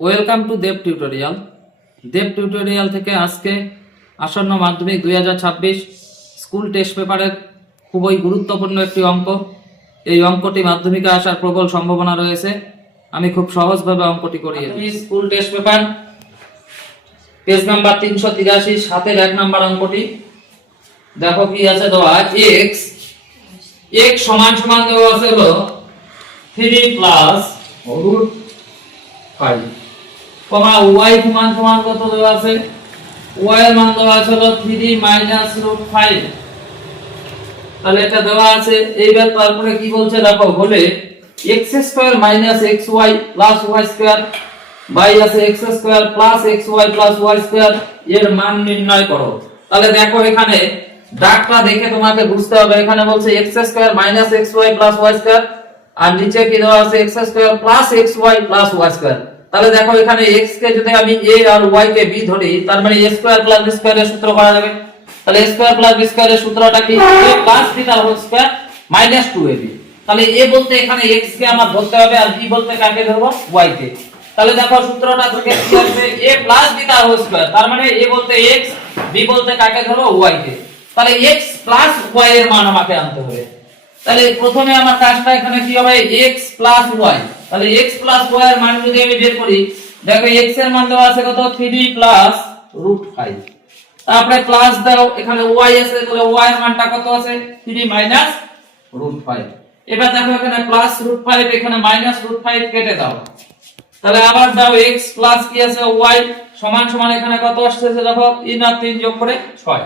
Welcome to Dev tutorial. Dev tutorial থেকে আজকে আসন্ন মাধ্যমিক 2026 স্কুল টেস্ট পেপারের খুবই গুরুত্বপূর্ণ একটি অঙ্ক। এই অঙ্কটি মাধ্যমিকে আসার প্রবল সম্ভাবনা রয়েছে। আমি খুব সহজভাবে অঙ্কটি করিয়ে দিই। School test paper page number 383 সাথের 1 নাম্বার অঙ্কটি দেখো কি আছে দেওয়া। x সমান সমান দেওয়া আছে হলো 3 প্লাস রুট 5 কমা y সমান সমান কত দেওয়া আছে, y এর মান দেওয়া আছে হলো 3 মাইনাস রুট 5। তাহলে এটা দেওয়া আছে। এইবার তারপরে কি বলছে দেখো, বলে x square minus xy plus y square by আছে x square plus xy plus y square এর মান নির্ণয় করো। তাহলে দেখো এখানে দাগটা দেখে তোমাকে বুঝতে হবে। এখানে বলছে x square minus xy plus y square আর নিচে কি দেওয়া আছে x square plus xy plus y square. তাহলে দেখো এখানে x কে যদি আমি a R y K b ধরি, তার মানে a square plus b square এর সূত্র করা যাবে। তাহলে a square plus b square এর সূত্রটা কি, a প্লাস b তার হোল স্কয়ার মাইনাস 2ab। তাহলে a বলতে এখানে x কে আমার ধরতে হবে আর b বলতে কাকে ধরবো, y কে। তাহলে দেখো সূত্রটা থেকে কি আসবে, a প্লাস b তার হোল স্কয়ার, তার মানে a বলতে x, b বলতে কাকে ধরবো, y কে। তাহলে x প্লাস y এর মান আমাকে আনতে হবে। তাহলে প্রথমে আমার কাজটা এখানে কি হবে, x প্লাস y। তাহলে x প্লাস y এর মান যদি আমি বের করি, দেখো x এর মান দেওয়া আছে কত, 3 প্লাস রুট 5। তারপরে প্লাস দাও, এখানে y আছে, তাহলে y এর মানটা কত আছে, 3 মাইনাস রুট 5। এবার দেখো এখানে প্লাস রুট 5, এখানে মাইনাস রুট 5 কেটে দাও। তাহলে আবার দাও x প্লাস কি আছে y সমান সমান এখানে কত আসছে দেখো, 3 আর 3 যোগ করে 6।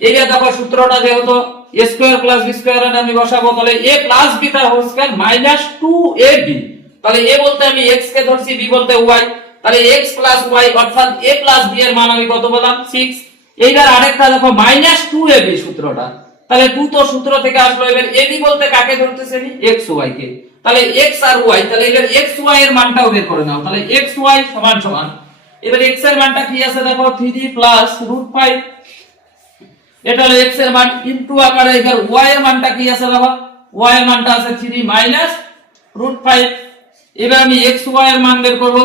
এইটা দেখো সূত্রটা যেহেতু a square plus b square এর আমি বসাবো, তাহলে a প্লাস b তার হোল স্কয়ার মাইনাস 2ab। তাহলে a বলতে আমি x কে ধরছি, b বলতে y। তাহলে x প্লাস y অর্থাৎ a প্লাস b এর মান আমি কত পেলাম, 6। এইবার আরেকটা দেখো মাইনাস 2ab সূত্রটা। তাহলে 2 তো সূত্র থেকে আসলো। এবার ab বলতে কাকে ধরতেছি আমি, x y কে। তাহলে x আর y, তাহলে এবার x y এর মানটাও বের করে নাও। তাহলে x y সমান সমান, এবার x এর মানটা কি আছে দেখো, 3 প্লাস রুট 5। এটা হলো x এর মান ইনটু আকারে। এবার y এর মানটা কি আছে দেখো, y এর মানটা আছে 3 মাইনাস রুট 5। এবার আমি x y এর মান বের করব।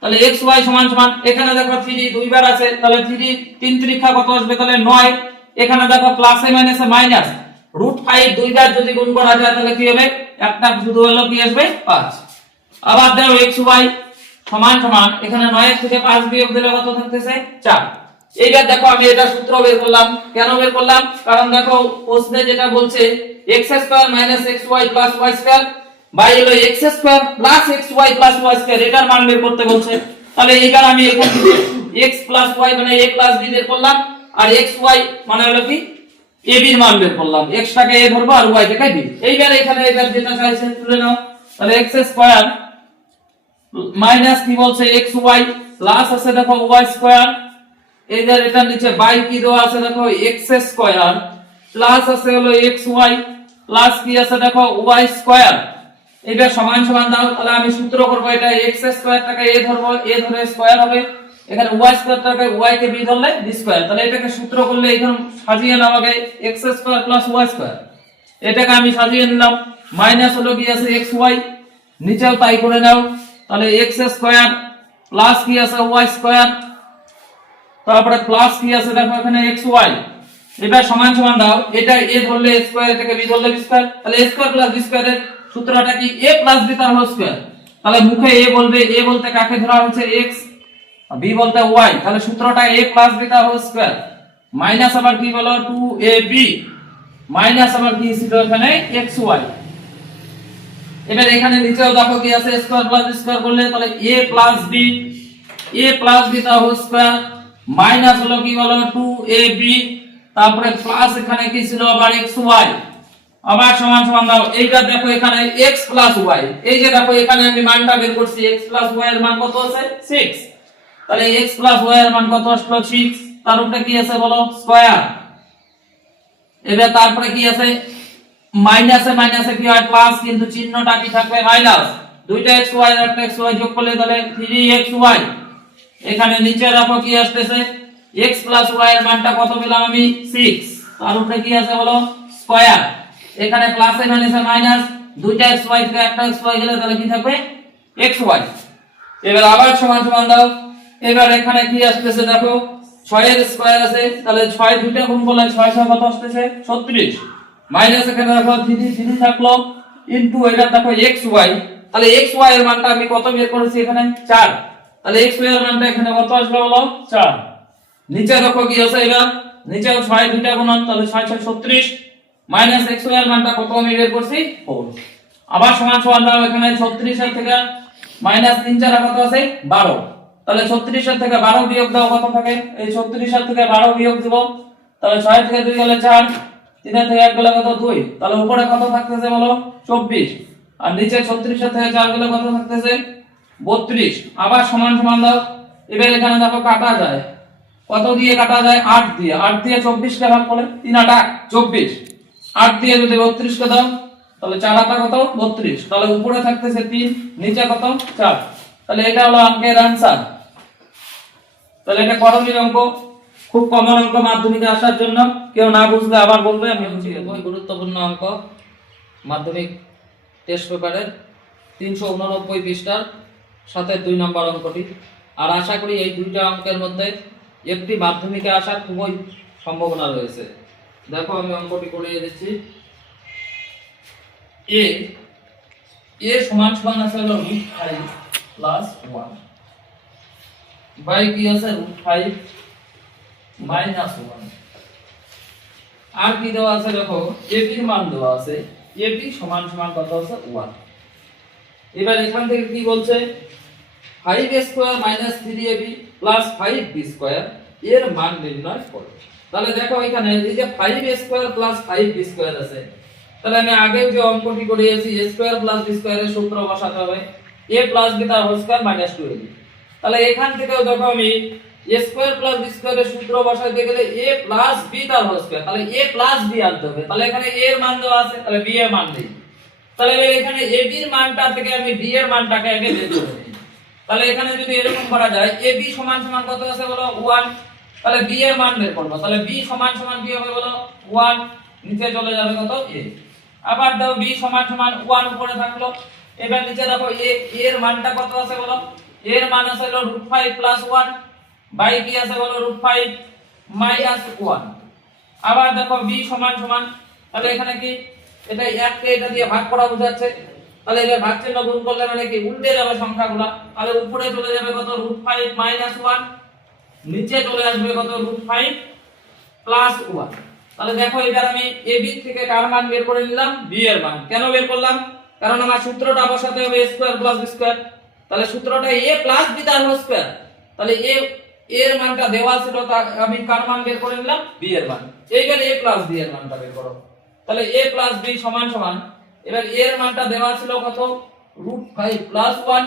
তাহলে x y সমান সমান, এখানে দেখো 3 দুইবার আছে, তাহলে 3 3 ত্রিকা কত আসবে, তাহলে 9। এখানে দেখো প্লাসে মাইনাসে মাইনাস রুট 5 দুইবার যদি গুণ করা যায় তাহলে কি হবে, একটা শুধু হলো কি আসবে 5। আবার দাও x y সমান সমান, এখানে 9 এর থেকে 5 বিয়োগ দিলে কত থাকতেছে, 4। এইবার দেখো আমি এটা সূত্র বের করলাম। কেন বের করলাম, কারণ দেখো প্রশ্নে যেটা বলছে x square minus xy plus y square by হলো x square plus xy plus y square, এটার মান বের করতে বলছে। তাহলে এইবার আমি এখান থেকে x প্লাস y মানে a প্লাস b বের করলাম, আর xy মানে হলো কি ab এর মান বের করলাম। x টাকে a ধরবো আর y টাকে b। এইবার এখানে এবার যেটা চাইছেন তুলে নাও। তাহলে x স্কয়ার মাইনাস কি বলছে xy প্লাস আছে দেখো y স্কয়ার, এইবার এটা নিচে বাই কি দেওয়া আছে দেখো, x স্কয়ার প্লাস আছে হলো xy প্লাস কি আছে দেখো y স্কয়ার। এটা সমান সমান দাও। তাহলে আমি সূত্র করব, এটা x স্কয়ারটাকে a ধরবো, a ধরে স্কয়ার হবে। এখানে y স্কয়ারটাকে y কে b ধরলে b স্কয়ার। তাহলে এটাকে সূত্র করলে এখানে সাজিয়ে নাও আগে, x square plus y square. এটাকে আমি সাজিয়ে নিলাম, মাইনাস হলো কি আছে xy, নিচেও তাই করে নাও। তাহলে x স্কয়ার প্লাস কি আছে y স্কয়ার, তারপরে প্লাস কি আছে দেখো এখানে xy। এবার সমান সমান দাও, এটা a ধরলে a স্কয়ার, এটাকে b ধরলে b স্কয়ার। তাহলে a স্কয়ার প্লাস b স্কয়ারের সূত্রটা কি, a প্লাস b তার হোল স্কয়ার। তাহলে মুখে a বলবে, a বলতে কাকে ধরা হচ্ছে, x, b বলতে y। তাহলে সূত্রটা a প্লাস b তার হোল স্কয়ার মাইনাস আবার কি বলো 2ab মাইনাস আবার কি ছিল এখানে xy। এবার এখানে নিচেও দেখো কি আছে, স্কয়ার প্লাস স্কয়ার করলে তাহলে a প্লাস b তার হোল স্কয়ার মাইনাস হলো কি বলো 2ab, তারপরে প্লাস এখানে কি ছিল আবার xy, আবার সমান সমান দাও। এইটা দেখো এখানে x প্লাস y, এই যে দেখো এখানে আমি মানটা বের করছি, x প্লাস y এর মান কত আছে 6। তাহলে x প্লাস y এর মান কত আসলো 6, তার উপরে কি আছে বলো স্কয়ার। এবার তারপরে কি আছে, মাইনাসে মাইনাসে কি হয় প্লাস, কিন্তু চিহ্নটা কি থাকবে মাইনাস। দুইটা xy আর একটা xy যোগ করলে তাহলে 3xy। এখানে নিচে দেখো কি আসতেছে, x প্লাস y এর মানটা কত পেলাম আমি 6, তার উপরে কি আছে বলো স্কয়ার। এখানে প্লাসে মাইনাসে মাইনাস, দুইটা xy থেকে একটা xy গেলে তাহলে কি থাকবে xy। এবার আবার সমান সমান দাও। এবার এখানে কি আসতেছে দেখো, 6 এর স্কয়ার আছে, তাহলে 6 দুইটা গুণ করলে 6 6 কত আসতেছে 36, মাইনাস এখানে দেখো 3 থাকলো ইনটু এটা দেখো xy, তাহলে xy এর মানটা আমি কত বের করেছি এখানে 4, তাহলে xy এর মানটা এখানে কত আসবে বলো 4। নিচে দেখো কি আছে, এবার নিচে 6 দুইটা গুণ, তাহলে 6 6 36 মাইনাস xy এর মানটা কত আমি বের করছি 4। আবার সমান সমান দাও, এখানে 36 এর থেকে মাইনাস 3 4 কত আছে 12, তাহলে 36 এর থেকে 12 বিয়োগ দাও কত থাকে, এই 36 এর থেকে 12 বিয়োগ দিব, তাহলে 6 থেকে 2 গেলে 4, 3 এর থেকে 1 গেলে কত 2, তাহলে উপরে কত থাকতেছে বলো 24, আর নিচে 36 এর থেকে 4 গেলে কত থাকতেছে 32। আবার সমান সমান দাও, এবার এখানে দেখো কাটা যায়, কত দিয়ে কাটা যায় 8 দিয়ে, 8 দিয়ে 24 কে ভাগ করলে 3 8 24, 8 দিয়ে যদি 32 কে দাও তাহলে 4 8 কত 32, তাহলে উপরে থাকতেছে 3, নিচে কত 4, তাহলে এটা হলো অঙ্কের आंसर। তাহলে এটা করণীয় অঙ্ক, খুব কমন অঙ্ক মাধ্যমিকে আসার জন্য, কেউ না বুঝলে আবার বলবে, আমি বুঝিয়ে দেব। গুরুত্বপূর্ণ অঙ্ক মাধ্যমিক টেস্ট পেপারের 389 পৃষ্ঠার সাথে 2 নম্বর অঙ্কটি। আর আশা করি এই দুইটা অঙ্কের মধ্যে একটি মাধ্যমিকে আসার খুবই সম্ভাবনা রয়েছে। দেখো আমি অঙ্কটি করে দিচ্ছি। a সমান সমান আছে হলো √5 প্লাস 1 বাই কি আছে √5 মাইনাস 1, আর কি দেওয়া আছে দেখো ab এর মান দেওয়া আছে, ab সমান সমান কত আছে 1। এবার এখান থেকে কি বলছে 5a² - 3ab + 5b² এর মান নির্ণয় করো। তাহলে দেখো এখানে এই যে 5a² + 5b² আছে, তাহলে আমি আগে যে অঙ্কটি করিয়েছি a² + b² এর সূত্র বসাতে হবে, a + b তার হোল স্কয়ার - 2ab। তাহলে এখান থেকেও দেখো আমি a² + b² এর সূত্র বসাতে গেলে a + b তার হোল স্কয়ার, তাহলে a + b আনতে হবে। তাহলে এখানে a এর মান দেওয়া আছে, তাহলে b এর মান দেই। তাহলে এখানে ab এর মানটা থেকে আমি b এর মানটাকে আগে বের করে নিই। তাহলে এখানে যদি এরকম করা যায় ab সমান সমান কত আছে বলো 1, তাহলে b এর মান বের করব, তাহলে b সমান সমান কি হবে বলো 1, নিচে চলে যাবে কত a। আবার দাও b সমান সমান 1 উপরে থাকলো, এবার নিচে দেখো a এর মানটা কত আছে বলো, a এর মান আছে হলো √5 + 1 বাই কি আছে বলো √5 - 1। আবার দেখো b সমান সমান, তাহলে এখানে কি এটা 1 কে এটা দিয়ে ভাগ করা বোঝাচ্ছে, তাহলে এবার ভাগ চিহ্ন গুণ করলে মানে কি উল্টে যাবে সংখ্যাগুলো, তাহলে উপরে চলে যাবে কত √5 - 1, নিচে চলে আসবে কত √5 + 1। তাহলে দেখো এবার আমি ab থেকে কার মান বের করে নিলাম, b এর মান। কেন বের করলাম, কারণ আমার সূত্রটা বসাতে হবে a² + b², তাহলে সূত্রটা a + b তার হোল স্কয়ার, তাহলে a এর মানটা দেওয়া ছিল, তা আমি কার মান বের করে নিলাম b এর মান। এইবার a + b এর মানটা বের করো, তাহলে a + b সমান সমান, এবার a এর মানটা দেওয়া ছিল কত √5 + 1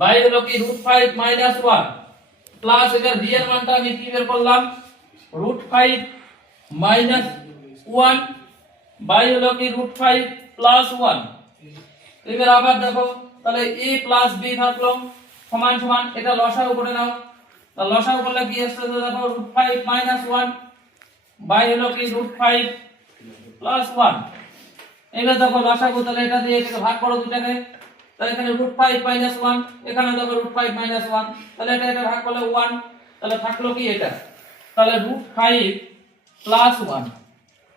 বাই হলো কি √5 - 1 প্লাস এবার b এর মানটা আমি কি বের করলাম √5 - 1 বাই হলো কি √5 + 1। এবার আবার দেখো, তাহলে a + b থাকলো সমান সমান, এটা লসাগু করে নাও, তাহলে লসাগু করলে কি আসছে দেখো √5 - 1 বাই হলো কি √5 + 1। এবার দেখো লসাগু, তাহলে এটা দিয়ে এটাকে ভাগ করো দুটাকে, তাহলে এখানে √5 - 1, এখানে দেখো √5 - 1, তাহলে এটা ভাগ করলে 1, তাহলে থাকলো কি এটা, তাহলে √5 + 1।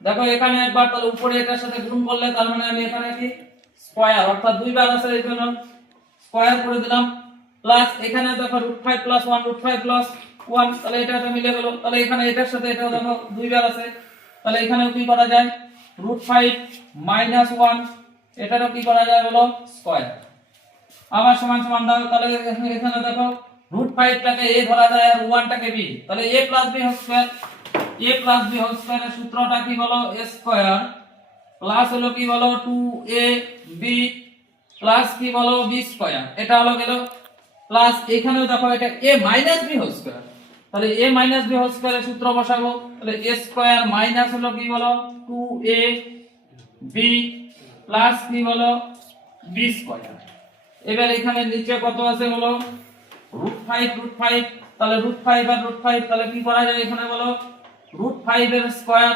দেখো এখানে একবার, তাহলে উপরে এটার সাথে গুণ করলে তার মানে আমি এখানে কি স্কয়ার, অর্থাৎ দুইবার আছে এই জন্য স্কয়ার করে দিলাম, প্লাস এখানে দেখো √5 + 1 √5 + 1, তাহলে এটা মিলে গেল। তাহলে এখানে এটার সাথে এটাও দেখো দুইবার আছে, তাহলে এখানেও কি করা যায় √5 - 1, এটারও কি করা যায় বলো স্কয়ার। আবার সমান সমান দাও, তাহলে এখানে দেখো √5 টাকে a ধরা যায় আর 1 টাকে b, তাহলে a + b whole square, a + b whole স্কয়ারের সূত্রটা কি বলো a স্কয়ার প্লাস হলো কি বলো 2ab প্লাস কি বলো b স্কয়ার, এটা হলো গেল প্লাস এখানেও দেখো এটা a - b হোল স্কয়ার, তাহলে a - b হোল স্কয়ারের সূত্র বসাবো, তাহলে a স্কয়ার মাইনাস হলো কি বলো 2ab প্লাস কি বলো b স্কয়ার। এবার এখানে নিচে কত আছে বলো √5 তাহলে √5 আর √5, তাহলে কি করা যায় এখানে বলো √5 এর স্কয়ার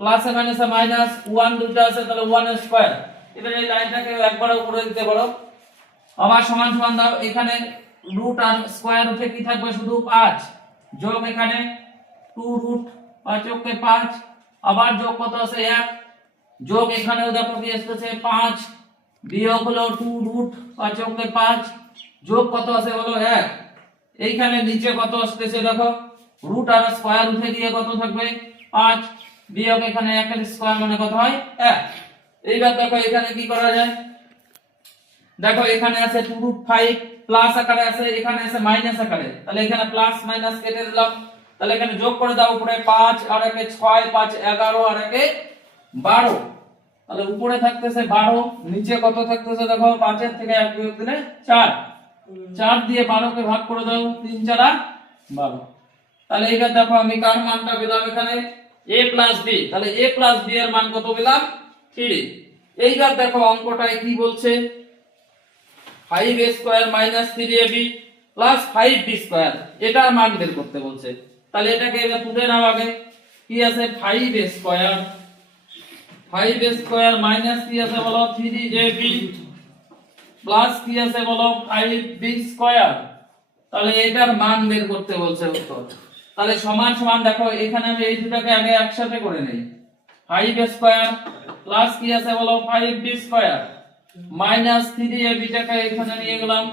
প্লাসে মাইনাসে মাইনাস 1 দুটো আছে, তাহলে 1 এর স্কয়ার। এবার এই লাইনটাকে একবারে উপরে দিতে পারো, আবার সমান সমান দাও, এখানে রুট আর স্কয়ার উঠে কি থাকবে শুধু 5 যোগ এখানে 2 রুট 5 কে 5 আবার যোগ কত আছে 1 যোগ এখানেও দেখো কি আসছে 5 বিয়োগ হলো 2 রুট 5 কে 5 যোগ কত আছে হলো 1 এইখানে নিচে কত আসছে দেখো রুট আর স্কয়ার উঠে গিয়ে কত থাকবে 5 বিয়োগ এখানে 1 এর স্কয়ার মানে কত হয় 1। এইবার দেখো এখানে কি করা যায়, দেখো এখানে আছে 2 রুট 5 প্লাস আকারে আছে, এখানে আছে মাইনাস আকারে, তাহলে এখানে প্লাস মাইনাস কেটে দিলাম, তাহলে এখানে যোগ করে দাও উপরে 5 আর একে 6 5 11 আর একে 12, তাহলে উপরে থাকতেছে 12 নিচে কত থাকতেছে দেখো 5 এর থেকে 1 বিয়োগ দিলে 4 4 দিয়ে 12 কে ভাগ করে দাও 3 4 12, তাহলে এইবার দেখো আমি কার মানটা পেলাম এখানে a প্লাস b, তাহলে a প্লাস b এর মান কত পেলাম 3। এইবার দেখো অঙ্কটায় কি বলছে 5a square minus 3ab plus 5b square এটার মান বের করতে বলছে, তাহলে এটাকে এবার তুলে নাও আগে, কি আছে 5a স্কয়ার মাইনাস কি আছে বলো 3ab প্লাস কি আছে বলো 5b স্কয়ার, তাহলে এটার মান বের করতে বলছে উত্তর। তাহলে সমান সমান দেখো এখানে আমি এই দুটাকে আগে একসাথে করে নেই, 5a স্কয়ার প্লাস কি আছে বলো 5b স্কয়ার মাইনাস 3ab টাকে এখানে নিয়ে গেলাম,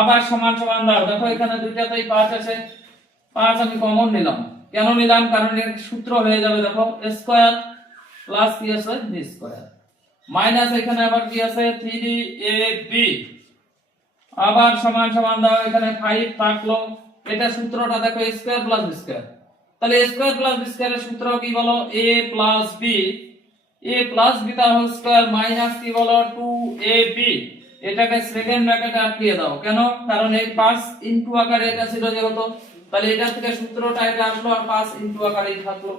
আবার সমান সমান দাও, দেখো এখানে দুইটাতেই 5 আছে, 5 আমি কমন নিলাম, কেন নিলাম কারণ এর সূত্র হয়ে যাবে দেখো স্কয়ার প্লাস কি আছে b স্কয়ার মাইনাস এখানে আবার কি আছে 3ab আবার সমান সমান দাও, এখানে 5 থাকলো, এটা সূত্রটা দেখো স্কয়ার প্লাস b স্কয়ার, তাহলে স্কয়ার প্লাস b স্কয়ারের সূত্র কি বলো a প্লাস b তার হোল স্কয়ার মাইনাস কি বলো 2ab, এটাকে সেকেন্ড ব্র্যাকেটে আটকিয়ে দাও, কেন কারণ এই 5 ইনটু আকারে এটা ছিল যেহেতু, তাহলে এটা থেকে সূত্রটা এটা আসলো আর 5 ইনটু আকারেই থাকলো,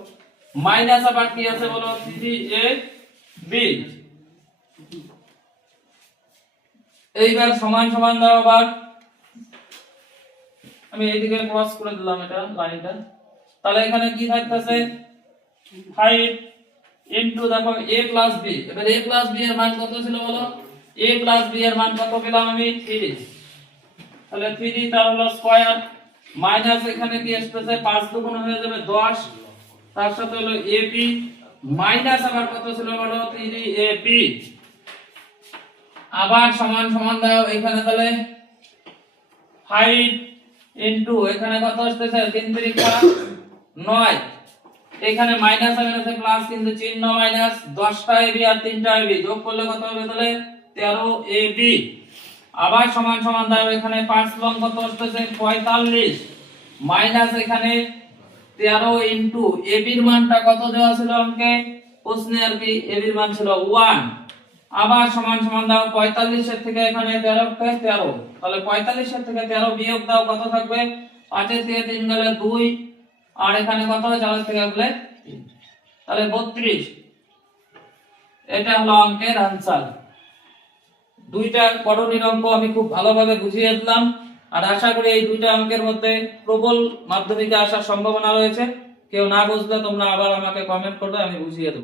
মাইনাস আবার কি আছে বলো 3ab, এইবার সমান সমান দাও, আবার আমি এইদিকে ক্রস করে দিলাম এটা লাইনটা, তাহলে এখানে কি থাকতেছে 5 ইনটু দেখো a প্লাস b, এবার a প্লাস b এর মান কত ছিল বলো, a প্লাস b এর মান কত পেলাম আমি 3, তাহলে 3 তার হলো স্কয়ার মাইনাস এখানে কি আসছে 5 দুগুণ হয়ে যাবে 10, তার সাথে হলো ab মাইনাস আবার কত ছিল বলো 3ab, আবার সমান সমান দাও এখানে তাহলে 5 ইনটু এখানে কত আসছে 3 3 9, এখানে মাইনাস আর আছে প্লাস কিন্তু চিহ্ন মাইনাস, 10টা ab আর 3টা ab যোগ করলে কত হবে তাহলে 13ab, আবার সমান সমান দাও এখানে 5 লং কত আসছে 45 মাইনাস এখানে 13 ইনটু ab এর মানটা কত দেওয়া ছিল অঙ্কে প্রশ্নে আর কি ab এর মান ছিল 1, আবার সমান সমান দাও 45 এর থেকে এখানে 13 কে 13, তাহলে 45 এর থেকে 13 বিয়োগ দাও কত থাকবে 5 এর থেকে 3 গেলে 2 আর এখানে কত হয় 4 থেকে গেলে 3, তাহলে 32, এটা হলো অঙ্কের आंसर। দুইটা করণীয় অঙ্ক আমি খুব ভালোভাবে বুঝিয়ে দিলাম, আর আশা করি এই দুইটা অঙ্কের মধ্যে প্রবল মাধ্যমিকে আসার সম্ভাবনা রয়েছে, কেউ না বুঝলে তোমরা আবার আমাকে কমেন্ট করবে, আমি বুঝিয়ে দেব।